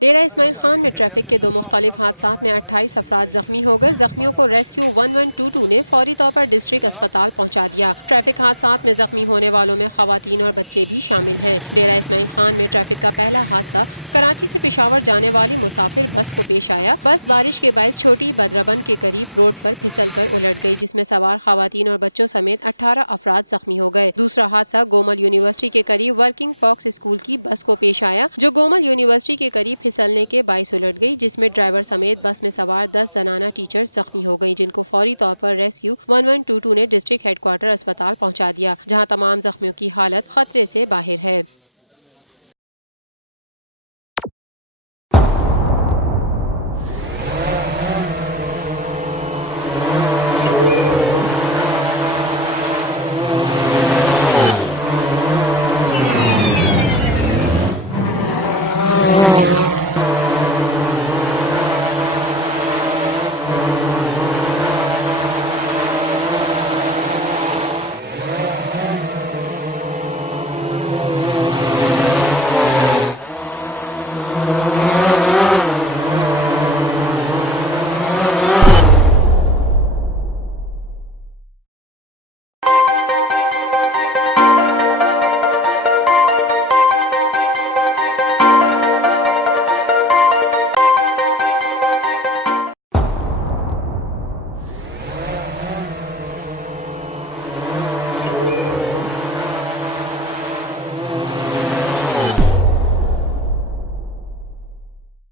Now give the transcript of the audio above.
डेरा इस्माइल खान में ट्रैफिक के दो मुख्तलिफ हादसात में 28 अफराद जख्मी हो गए। जख्मियों को रेस्क्यू 1122 ने फौरी तौर पर डिस्ट्रिक्ट अस्पताल पहुंचा दिया। ट्रैफिक हादसात में जख्मी होने वालों में खवातीन और बच्चे भी शामिल हैं। डेरा इस्माइल खान में ट्रैफिक का पहला हादसा कराची से पेशावर जाने वाली मुसाफिर बस को पेश आया। बस बारिश के बायस छोटी बदरबन के करीब रोड पर फिसल कर उलट गई, जिसमें सवार खवातीन और बच्चों समेत 18 अफराद जख्मी हो गए। दूसरा हादसा गोमल यूनिवर्सिटी के करीब वर्किंग फॉक्स स्कूल की बस को पेश आया, जो गोमल यूनिवर्सिटी के करीब फिसलने के बायस उलट गई, जिसमें ड्राइवर समेत बस में सवार 10 जनाना टीचर्स जख्मी हो गयी, जिनको फौरी तौर पर रेस्क्यू 1122 ने डिस्ट्रिक्ट हेडक्वार्टर अस्पताल पहुंचा दिया, जहां तमाम जख्मियों की हालत खतरे से बाहर है।